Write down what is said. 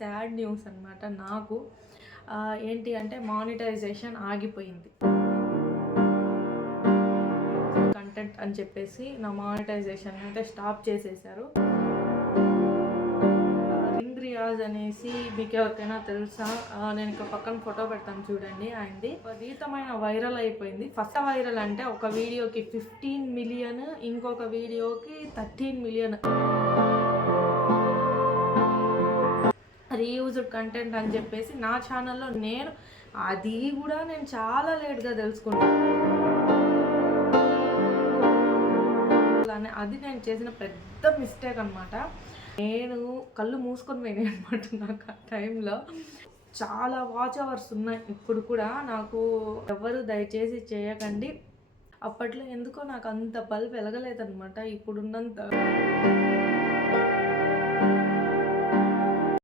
Sad news అనమాట నాకు. ఏంటి అంటే మానిటైజేషన్ ఆగిపోయింది. కంటెంట్ అని చెప్పేసి నా మానిటైజేషన్ అయితే స్టాప్ చేసేసారు. రింగ్ రియాజ్ అనేసి మీకు ఎవరికైనా తెలుసా? నేను ఇక పక్కన ఫోటో పెడతాను చూడండి ఆయనది. విపరీతమైన వైరల్ అయిపోయింది. ఫస్ట్ వైరల్ అంటే ఒక వీడియోకి 15 మిలియన్, ఇంకొక వీడియోకి 13 మిలియన్. రీయూజ్డ్ కంటెంట్ అని చెప్పేసి నా ఛానల్లో అది కూడా నేను చాలా లేట్గా తెలుసుకున్నాను. అది నేను చేసిన పెద్ద మిస్టేక్ అనమాట. నేను కళ్ళు మూసుకొని పోయినాయి అనమాట నాకు ఆ టైంలో. చాలా వాచ్ అవర్స్ ఉన్నాయి ఇప్పుడు కూడా. నాకు ఎవరు దయచేసి చేయకండి. అప్పట్లో ఎందుకో నాకు అంత బల్బ్ వెలగలేదనమాట ఇప్పుడున్నంత.